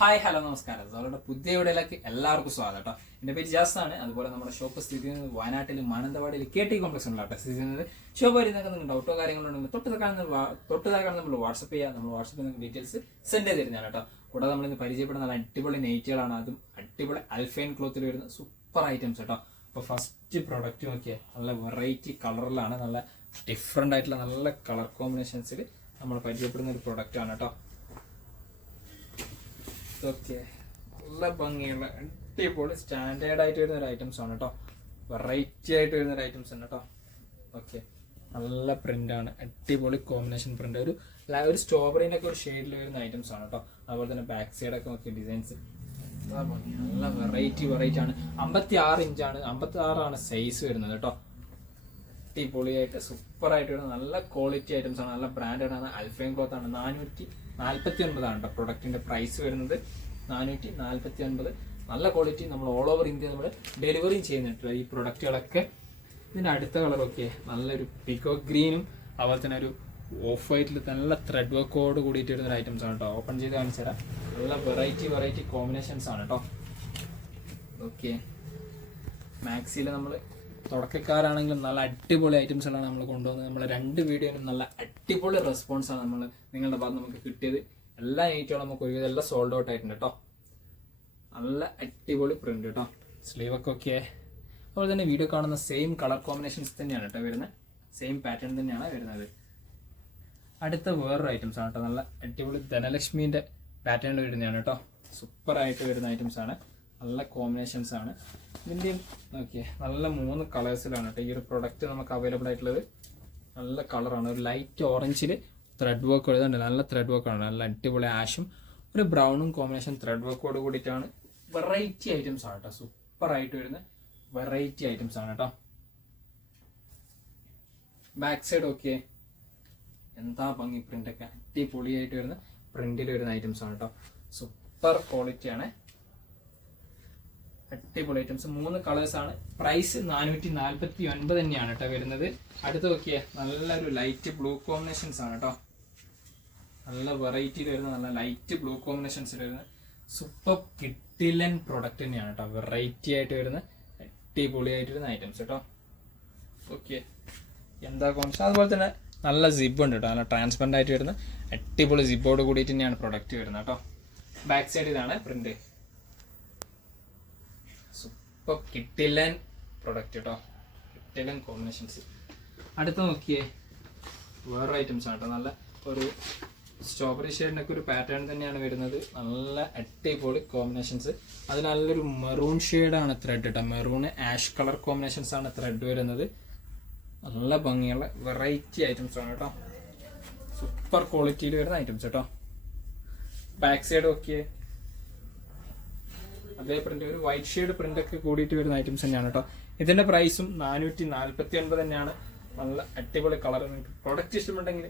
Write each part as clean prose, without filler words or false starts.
Hi hello നമസ്കാരം. അവരുടെ പുതിയ വീഡിയോയിലേക്ക് എല്ലാവർക്കും സ്വാഗതം കേട്ടോ. എൻ്റെ പേര് ജാസാണ്. അതുപോലെ നമ്മുടെ ഷോപ്പ് സ്ഥിതി ചെയ്യുന്നത് വയനാട്ടിൽ മാനന്തവാടിയിൽ KT കോംപ്ലക്സ് ഉണ്ടോ സ്ഥിതി ചെയ്യുന്നത്. ഷോപ്പ് വരുന്നതൊക്കെ നിങ്ങൾ ഡൗട്ടോ കാര്യങ്ങളുണ്ടെങ്കിൽ തൊട്ടുതാക്കാൻ നമ്മൾ വാട്സപ്പ് ചെയ്യുക. നമ്മൾ വാട്സപ്പിൽ നിങ്ങൾക്ക് ഡീറ്റെയിൽസ് സെൻഡ് ചെയ്ത് തരുന്നതാണ് കേട്ടോ. കൂടാതെ നമ്മളിന്ന് പരിചയപ്പെടുന്ന നല്ല അടിപൊളി നൈറ്റുകളാണ്. അതും അടിപൊളി അൽഫൈൻ ക്ലോത്തിൽ വരുന്ന സൂപ്പർ ഐറ്റംസ് കേട്ടോ. അപ്പോൾ ഫസ്റ്റ് പ്രൊഡക്റ്റ് നോക്കിയാൽ നല്ല വെറൈറ്റി കളറിലാണ്, നല്ല ഡിഫറെൻ്റ് ആയിട്ടുള്ള നല്ല കളർ കോമ്പിനേഷൻസിൽ നമ്മൾ പരിചയപ്പെടുന്ന ഒരു പ്രൊഡക്റ്റാണ് കേട്ടോ. ഇതൊക്കെ നല്ല ഭംഗിയുള്ള അടിപൊളി സ്റ്റാൻഡേർഡ് ആയിട്ട് വരുന്ന ഒരു ഐറ്റംസ് ആണ് കേട്ടോ. വെറൈറ്റി ആയിട്ട് വരുന്ന ഒരു ഐറ്റംസ് ആണ് കേട്ടോ. ഓക്കെ, നല്ല പ്രിന്റ് ആണ്, അടിപൊളി കോമ്പിനേഷൻ പ്രിന്റ്. ഒരു സ്ട്രോബെറിന്റെ ഒക്കെ ഒരു ഷെയ്ഡിൽ വരുന്ന ഐറ്റംസ് ആണ് കേട്ടോ. അതുപോലെ തന്നെ ബാക്ക് സൈഡൊക്കെ നോക്കിയ ഡിസൈൻസ് നല്ല വെറൈറ്റി ആണ്. 56 ഇഞ്ചാണ്, 56 സൈസ് വരുന്നത് കേട്ടോ. അടിപൊളിയായിട്ട് സൂപ്പർ ആയിട്ട് വരുന്നത് നല്ല ക്വാളിറ്റി ഐറ്റംസ് ആണ്, നല്ല ബ്രാൻഡഡ് ആണ്. അൽഫൈൻ ക്ലോത്ത് ആണ്. 449 ആണ് കേട്ടോ പ്രൊഡക്റ്റിന്റെ പ്രൈസ് വരുന്നത്. 449. നല്ല ക്വാളിറ്റി. നമ്മൾ ഓൾ ഓവർ ഇന്ത്യ നമ്മൾ ഡെലിവറിയും ചെയ്യുന്നുണ്ട് ഈ പ്രൊഡക്റ്റുകളൊക്കെ. ഇതിന്റെ അടുത്ത കളറൊക്കെ നല്ലൊരു പിക്കോ ഗ്രീനും അതുപോലെ തന്നെ ഒരു ഓഫ് വൈറ്റിൽ നല്ല ത്രെഡ് വർക്കോട് കൂടിയിട്ട് വരുന്ന ഐറ്റംസ് ആണ് കേട്ടോ. ഓപ്പൺ ചെയ്ത് കാണിച്ചു തരാം. നല്ല വെറൈറ്റി കോമ്പിനേഷൻസ് ആണ് കേട്ടോ. ഓക്കെ, മാക്സിയിൽ നമ്മൾ തുടക്കക്കാരാണെങ്കിലും നല്ല അടിപൊളി ഐറ്റംസുകളാണ് നമ്മൾ കൊണ്ടുവന്നത്. നമ്മൾ 2 വീഡിയോയിലും നല്ല അടിപൊളി റെസ്പോൺസാണ് നമ്മൾ നിങ്ങളുടെ ഭാഗത്ത് നമുക്ക് കിട്ടിയത്. എല്ലാ നൈറ്റുകളും നമുക്ക് ഒരുവിധം എല്ലാം സോൾഡ് ഔട്ട് ആയിട്ടുണ്ട് കേട്ടോ. നല്ല അടിപൊളി പ്രിന്റ് കേട്ടോ. സ്ലീവൊക്കെ ഓക്കെ. അതുപോലെ തന്നെ വീഡിയോ കാണുന്ന സെയിം കളർ കോമ്പിനേഷൻസ് തന്നെയാണ് കേട്ടോ വരുന്നത്. സെയിം പാറ്റേൺ തന്നെയാണ് വരുന്നത്. അടുത്ത വേറൊരു ഐറ്റംസ് ആണ് കേട്ടോ. നല്ല അടിപൊളി ധനലക്ഷ്മിന്റെ പാറ്റേണിൽ വരുന്നതാണ് കേട്ടോ. സൂപ്പർ ആയിട്ട് വരുന്ന ഐറ്റംസ് ആണ്. നല്ല കോമ്പിനേഷൻസ് ആണ്. ഇതിൻ്റെയും ഓക്കെ നല്ല 3 കളേഴ്സിലാണ് കേട്ടോ ഈ ഒരു പ്രൊഡക്റ്റ് നമുക്ക് അവൈലബിൾ ആയിട്ടുള്ളത്. നല്ല കളറാണ്. ഒരു ലൈറ്റ് ഓറഞ്ചിൽ ത്രെഡ് വർക്ക് എഴുതുന്നുണ്ട്. നല്ല ത്രെഡ് വർക്കാണ്. നല്ല അടിപൊളി ആഷും ഒരു ബ്രൗണും കോമ്പിനേഷൻ ത്രെഡ് വർക്കോട് കൂടിയിട്ടാണ്. വെറൈറ്റി ഐറ്റംസ് ആണ് കേട്ടോ. സൂപ്പർ ആയിട്ട് വരുന്ന വെറൈറ്റി ഐറ്റംസ് ആണ് കേട്ടോ. ബാക്ക് സൈഡ് ഓക്കെ, എന്താ ഭംഗി പ്രിന്റൊക്കെ. അടിപൊളിയായിട്ട് വരുന്ന പ്രിന്റിൽ വരുന്ന ഐറ്റംസ് ആണ് കേട്ടോ. സൂപ്പർ ക്വാളിറ്റിയാണ്. അടിപൊളി ഐറ്റംസ്. 3 കളേഴ്സ് ആണ്. പ്രൈസ് 449 തന്നെയാണ് കേട്ടോ വരുന്നത്. അടുത്ത് നോക്കിയേ നല്ലൊരു ലൈറ്റ് ബ്ലൂ കോമ്പിനേഷൻസ് ആണ് കേട്ടോ. നല്ല വെറൈറ്റിയിൽ വരുന്ന നല്ല ലൈറ്റ് ബ്ലൂ കോമ്പിനേഷൻസിൽ വരുന്ന സൂപ്പർ കിട്ടിലൻ പ്രൊഡക്റ്റ് തന്നെയാണ് കേട്ടോ. വെറൈറ്റി ആയിട്ട് വരുന്ന അടിപൊളിയായിട്ട് വരുന്ന ഐറ്റംസ് കേട്ടോ. ഓക്കെ, എന്താ കോമ്പിനേഷൻ. അതുപോലെ തന്നെ നല്ല സിബ് ഉണ്ട് കേട്ടോ. നല്ല ട്രാൻസ്പെറൻ്റ് ആയിട്ട് വരുന്ന അടിപൊളി സിബോട് കൂടിയിട്ട് തന്നെയാണ് പ്രൊഡക്റ്റ് വരുന്നത് കേട്ടോ. ബാക്ക് സൈഡ് ഇതാണ് പ്രിന്റ്. സൂപ്പർ കിട്ടിലൻ പ്രൊഡക്റ്റ് കേട്ടോ. കിട്ടിലൻ കോമ്പിനേഷൻസ്. അടുത്ത് നോക്കിയേ വേറെ ഐറ്റംസ് ആണ് കേട്ടോ. നല്ല ഒരു സ്ട്രോബെറി ഷെയ്ഡിനൊക്കെ ഒരു പാറ്റേൺ തന്നെയാണ് വരുന്നത്. നല്ല അടിപൊളി കോമ്പിനേഷൻസ്. അതിൽ നല്ലൊരു മെറൂൺ ഷെയ്ഡാണ് ത്രെഡ് കേട്ടോ. മെറൂൺ ആഷ് കളർ കോമ്പിനേഷൻസ് ആണ് ത്രെഡ് വരുന്നത്. നല്ല ഭംഗിയുള്ള വെറൈറ്റി ഐറ്റംസ് ആണ് കേട്ടോ. സൂപ്പർ ക്വാളിറ്റിയിൽ വരുന്ന ഐറ്റംസ് കേട്ടോ. ബാക്ക് സൈഡ് നോക്കിയേ അതേ പ്രിന്റ്, ഒരു വൈറ്റ് ഷെയ്ഡ് പ്രിന്റ് ഒക്കെ കൂടിയിട്ട് വരുന്ന ഐറ്റംസ് തന്നെയാണ് കേട്ടോ. ഇതിന്റെ പ്രൈസും 449 തന്നെയാണ്. നല്ല അടിപൊളി കളർ. നിങ്ങൾക്ക് പ്രൊഡക്റ്റ് ഇഷ്ടമുണ്ടെങ്കിൽ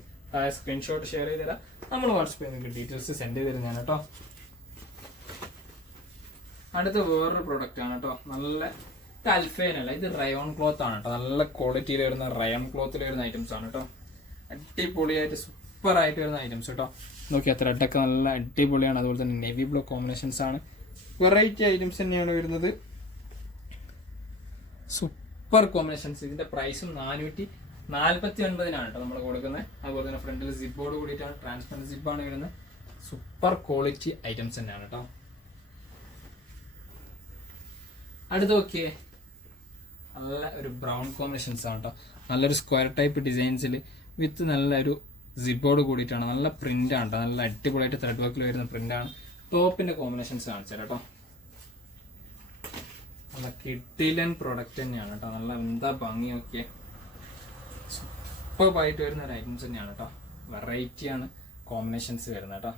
സ്ക്രീൻഷോട്ട് ഷെയർ ചെയ്ത് തരാം. നമ്മൾ വാട്സപ്പിൽ നിങ്ങൾക്ക് ഡീറ്റെയിൽസ് സെൻഡ് ചെയ്ത് തരുന്നതാണ് കേട്ടോ. അടുത്ത വേറൊരു പ്രൊഡക്റ്റ് ആണ് കേട്ടോ. നല്ല അൽഫൈൻ അല്ല, ഇത് റയോൺ ക്ലോത്ത് ആണ് കേട്ടോ. നല്ല ക്വാളിറ്റിയിൽ വരുന്ന റയോൺ ക്ലോത്തിൽ വരുന്ന ഐറ്റംസ് ആണ് കേട്ടോ. അടിപൊളിയായിട്ട് സൂപ്പർ ആയിട്ട് വരുന്ന ഐറ്റംസ് കേട്ടോ. നോക്കിയാൽ ത്രെഡൊക്കെ നല്ല അടിപൊളിയാണ്. അതുപോലെ തന്നെ നെവി ബ്ലൂ കോമ്പിനേഷൻസ് ആണ്. വെറൈറ്റി ഐറ്റംസ് തന്നെയാണ് വരുന്നത്. Super combinations. ഇതിന്റെ പ്രൈസും 449 കേട്ടോ നമ്മൾ കൊടുക്കുന്നത്. അതുപോലെ തന്നെ ഫ്രണ്ടിൽ സിബോട് കൂടിയിട്ടാണ്, ട്രാൻസ്പെറന്റ് സിബാണ് വരുന്നത്. സൂപ്പർ ക്വാളിറ്റി ഐറ്റംസ് തന്നെയാണ് കേട്ടോ. അടുത്ത് നോക്കിയേ നല്ല ഒരു ബ്രൗൺ കോമ്പിനേഷൻസ് ആണ് കേട്ടോ. നല്ലൊരു സ്ക്വയർ ടൈപ്പ് ഡിസൈൻസിൽ വിത്ത് നല്ലൊരു സിബോട് കൂടിയിട്ടാണ്. നല്ല പ്രിന്റ് ആണ് കേട്ടോ. നല്ല അടിപൊളിയായിട്ട് ത്രെഡ് വർക്കിൽ വരുന്ന പ്രിന്റ് ആണ്. ടോപ്പിന്റെ കോമ്പിനേഷൻസ് കാണിച്ചു കേട്ടോ. നല്ല കിട്ടിലൻ പ്രൊഡക്റ്റ് തന്നെയാണ് കേട്ടോ. നല്ല എന്താ ഭംഗി നോക്കിയേ. സൂപ്പറായിട്ട് വരുന്ന ഒരു ഐറ്റംസ് തന്നെയാണ് കേട്ടോ. വെറൈറ്റിയാണ് കോമ്പിനേഷൻസ് വരുന്നത് കേട്ടോ.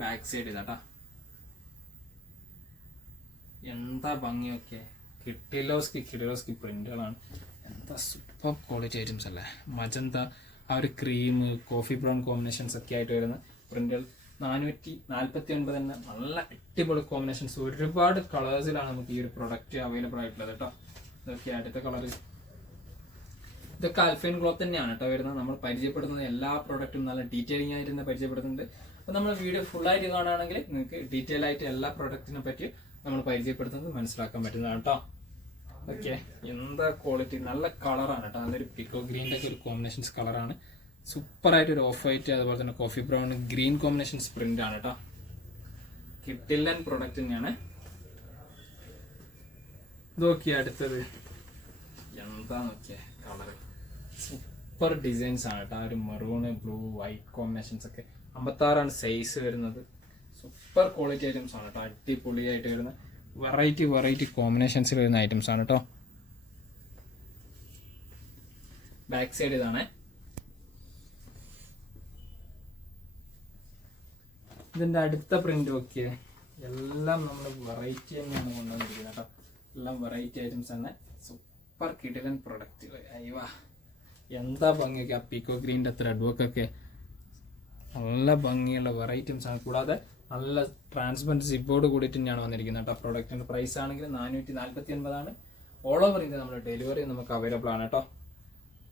ബാക്ക് സൈഡ് ഇതാട്ടോ. എന്താ ഭംഗി നോക്കിയേ. കിഡിലോസ്കി പ്രിന്റുകളാണ്. എന്താ സൂപ്പർ ക്വാളിറ്റി ഐറ്റംസ് അല്ലേ. മജന്ത ആ ഒരു ക്രീം കോഫി ബ്രൗൺ കോമ്പിനേഷൻസ് ഒക്കെ ആയിട്ട് വരുന്ന പ്രിന്റുകൾ. 449 തന്നെ. നല്ല അടിപൊളി കോമ്പിനേഷൻസ്. ഒരുപാട് കളേഴ്സിലാണ് നമുക്ക് ഈ ഒരു പ്രൊഡക്റ്റ് അവൈലബിൾ ആയിട്ടുള്ളത് കേട്ടോ. ഇതൊക്കെ അടുത്ത കളർ. ഇതൊക്കെ അൽഫൈൻ ക്ലോത്ത് തന്നെയാണ് കേട്ടോ വരുന്നത്. നമ്മൾ പരിചയപ്പെടുന്നത് എല്ലാ പ്രോഡക്റ്റും നല്ല ഡീറ്റെയിലിംഗ് ആയിട്ട് തന്നെ പരിചയപ്പെടുത്തുന്നുണ്ട്. അപ്പോൾ നമ്മൾ വീഡിയോ ഫുള്ളായിട്ട് കാണുകയാണെങ്കിൽ നിങ്ങൾക്ക് ഡീറ്റെയിൽ ആയിട്ട് എല്ലാ പ്രൊഡക്റ്റിനെ പറ്റി നമ്മൾ പരിചയപ്പെടുത്തുന്നത് മനസ്സിലാക്കാൻ പറ്റുന്നതാണ് കേട്ടോ. ഓക്കെ, എന്താ ക്വാളിറ്റി, നല്ല കളറാണ് കേട്ടോ. നല്ലൊരു പിക്കോ ഗ്രീൻ്റെ ഒക്കെ ഒരു കോമ്പിനേഷൻസ് കളറാണ്. സൂപ്പറായിട്ട് ഒരു ഓഫ് വൈറ്റ് അതുപോലെ തന്നെ coffee brown green combinations print ആണ് കേട്ടോ. കിട്ടില്ലൻ പ്രൊഡക്റ്റ് തന്നെയാണ്. ഇതൊക്കെ അടുത്തത് എന്താ നോക്കിയേ, കളർ സൂപ്പർ ഡിസൈൻസ് ആണ് കേട്ടോ. ഒരു മെറൂണ് ബ്ലൂ വൈറ്റ് കോമ്പിനേഷൻസ് ഒക്കെ. 56 സൈസ് വരുന്നത്. സൂപ്പർ ക്വാളിറ്റി ഐറ്റംസ് ആണ് കേട്ടോ. അടിപൊളിയായിട്ട് വരുന്ന വെറൈറ്റി കോമ്പിനേഷൻസിൽ വരുന്ന ഐറ്റംസ് ആണ് കേട്ടോ. ബാക്ക് സൈഡ് ഇതാണ്. ഇതിന്റെ അടുത്ത പ്രിന്റ് നോക്കിയേ, എല്ലാം നമ്മൾ വെറൈറ്റി തന്നെയാണ് കൊണ്ടുവന്നിരിക്കുന്നത് കേട്ടോ. എല്ലാം വെറൈറ്റി ഐറ്റംസ് ആണ്. സൂപ്പർ കിടിലൻ പ്രൊഡക്റ്റ്. അയ്യോ എന്താ ഭംഗിയൊക്കെ. ആ പീക്കോ ഗ്രീൻ്റെ ത്രെഡ് വർക്ക് ഒക്കെ നല്ല ഭംഗിയുള്ള വെറൈറ്റി ഐറ്റംസ് ആണ്. കൂടാതെ നല്ല ട്രാൻസ്പെറൻറ്റ് സിപ്പോട് കൂടിയിട്ട് തന്നെയാണ് വന്നിരിക്കുന്നത് കേട്ടോ. പ്രൊഡക്റ്റിൻ്റെ പ്രൈസ് ആണെങ്കിൽ 449 ഓൾ ഓവർ ഇന്ത്യ നമ്മുടെ ഡെലിവറി നമുക്ക് അവൈലബിൾ ആണ് കേട്ടോ.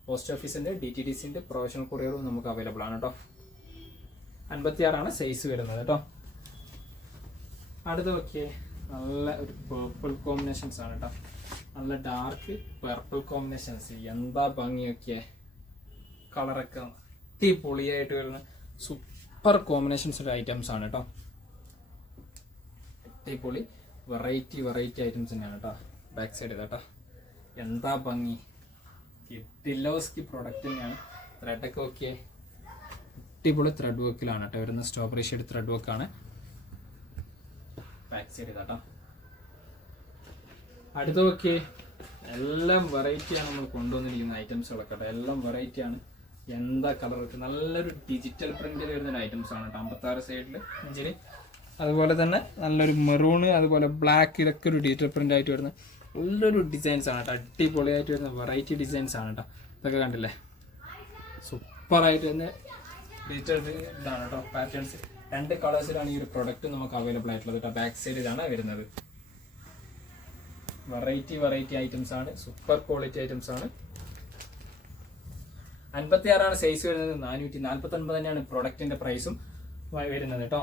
പോസ്റ്റ് ഓഫീസിൻ്റെ DTDCൻ്റെ പ്രൊഫഷണൽ കൊറിയറും നമുക്ക് അവൈലബിൾ ആണ് കേട്ടോ. 56 സൈസ് വരുന്നത് കേട്ടോ. അടുത്ത നോക്കിയേ, നല്ല ഒരു പേർപ്പിൾ കോമ്പിനേഷൻസ് ആണ് കേട്ടോ. നല്ല ഡാർക്ക് പർപ്പിൾ കോമ്പിനേഷൻസ്. എന്താ ഭംഗിയൊക്കെ, കളറൊക്കെ അടിപൊളിയായിട്ട് വരുന്ന സൂപ്പർ കോമ്പിനേഷൻസ് ഒരു ഐറ്റംസ് ആണ് കേട്ടോ. അടിപൊളി വെറൈറ്റി ഐറ്റംസ് തന്നെയാണ് കേട്ടോ. ബാക്ക് സൈഡ് കേട്ടോ, എന്താ ഭംഗി. കിട്ടില്ലോസ്കി പ്രൊഡക്റ്റ് തന്നെയാണ്. ത്രെഡൊക്കെ നോക്കിയേ, അടിപൊളി ത്രെഡ് വർക്കിലാണ് കേട്ടോ വരുന്ന. സ്ട്രോബെറി ഷെയ്ഡ് ത്രെഡ് വർക്കാണ്. ബാക്ക് സൈഡ് കേട്ടോ. അടുത്ത നോക്കിയേ, എല്ലാം വെറൈറ്റിയാണ് നമ്മൾ കൊണ്ടുവന്നിരിക്കുന്ന ഐറ്റംസുകളൊക്കെ കേട്ടോ. എല്ലാം വെറൈറ്റിയാണ്. എന്താ കളർ വർക്ക്, നല്ലൊരു ഡിജിറ്റൽ പ്രിന്റിൽ വരുന്ന ഐറ്റംസ് ആണ് കേട്ടോ. 56 സൈഡിൽ അഞ്ചിൽ. അതുപോലെ തന്നെ നല്ലൊരു മെറൂണ് അതുപോലെ ബ്ലാക്ക്, ഇതൊക്കെ ഒരു ഡിജിറ്റൽ പ്രിന്റ് ആയിട്ട് വരുന്ന നല്ലൊരു ഡിസൈൻസ് ആണ് കേട്ടോ. അടിപൊളിയായിട്ട് വരുന്ന വെറൈറ്റി ഡിസൈൻസ് ആണ് കേട്ടോ. ഇതൊക്കെ കണ്ടില്ലേ, സൂപ്പറായിട്ട് തന്നെ ഡിജിറ്റൽ ഇതാണ് കേട്ടോ. പാറ്റേൺസ് 2 കളേഴ്സിലാണ് ഈ ഒരു പ്രൊഡക്റ്റ് നമുക്ക് അവൈലബിൾ ആയിട്ടുള്ളത് കേട്ടോ. ബാക്ക് സൈഡിലാണ് വരുന്നത്. വെറൈറ്റി ഐറ്റംസ് ആണ്. സൂപ്പർ ക്വാളിറ്റി ഐറ്റംസ് ആണ്. 56 സൈസ് വരുന്നത്. 449 തന്നെയാണ് പ്രൊഡക്റ്റിന്റെ പ്രൈസും വരുന്നത് കേട്ടോ.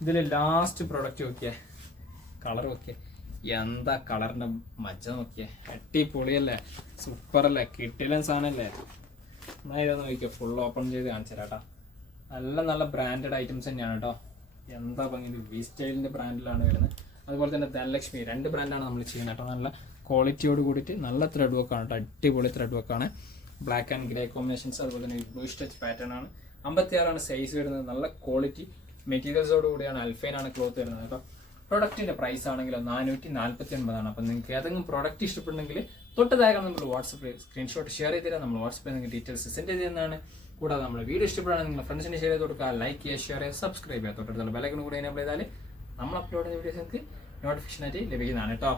ഇതിൽ ലാസ്റ്റ് പ്രൊഡക്റ്റ് നോക്കിയേ, കളർ നോക്കിയേ, എന്താ കളറിന്റെ മജ്ജ നോക്കിയേ, അടിപൊളിയല്ലേ, സൂപ്പർ അല്ലേ, കിട്ടിലൻ സാധനല്ലേ. എന്നാൽ ഇതൊന്ന് നോക്കിയോ, ഫുൾ ഓപ്പൺ ചെയ്ത് കാണിച്ചു തരാം കേട്ടോ. നല്ല ബ്രാൻഡഡ് ഐറ്റംസ് തന്നെയാണ് കേട്ടോ. എന്താ ഭംഗി. വി സ്റ്റൈലിന്റെ ബ്രാൻഡിലാണ് വരുന്നത്. അതുപോലെ തന്നെ ധനലക്ഷ്മി, 2 ബ്രാൻഡാണ് നമ്മൾ ചെയ്യുന്നത് കേട്ടോ. നല്ല ക്വാളിറ്റിയോട് കൂടിയിട്ട് നല്ല ത്രെഡ് വർക്കാണ് കേട്ടോ. അടിപൊളി ത്രെഡ് വർക്കാണ്. Black and grey combinations. അതുപോലെ തന്നെ ബ്ലൂ സ്റ്റിച്ച് പാറ്റേൺ ആണ്. 56 സൈസ് വരുന്നത്. നല്ല ക്വാളിറ്റി മെറ്റീരിയൽസോട് കൂടിയാണ്. അൽഫൈനാണ് ക്ലോത്ത് വരുന്നത് കേട്ടോ. പ്രൊഡക്റ്റിന്റെ പ്രൈസ് ആണെങ്കിലോ 449. അപ്പം നിങ്ങൾക്ക് ഏതെങ്കിലും പ്രൊഡക്റ്റ് ഇഷ്ടപ്പെടുന്നെങ്കിൽ തൊട്ടതായ നമ്മൾ വാട്സപ്പിൽ സ്ക്രീൻഷോട്ട് ഷെയർ ചെയ്ത് തരാം. നമ്മൾ വാട്സപ്പിൽ നിങ്ങൾക്ക് ഡീറ്റെയിൽസ് സെൻഡ് ചെയ്ത് തരുന്നതാണ്. കൂടാതെ നമ്മുടെ വീഡിയോ ഇഷ്ടപ്പെടുകയാണെങ്കിൽ നിങ്ങളുടെ ഫ്രണ്ട്സിന് ഷെയർ ചെയ്ത് കൊടുക്കുക, ലൈക്ക് ചെയ്യുക, ഷെയർ ചെയ്യുക, സബ്സ്ക്രൈബ് ചെയ്യുക. തൊട്ടടുത്തുള്ള ബെൽ ഐക്കൺ കൂടി എനേബിൾ ചെയ്താൽ നമ്മൾ അപ്ലോഡ് ചെയ്യുന്ന വീഡിയോസ് നിങ്ങൾക്ക് നോട്ടിഫിക്കേഷൻ ആയിട്ട് ലഭിക്കുന്നതാണ് കേട്ടോ.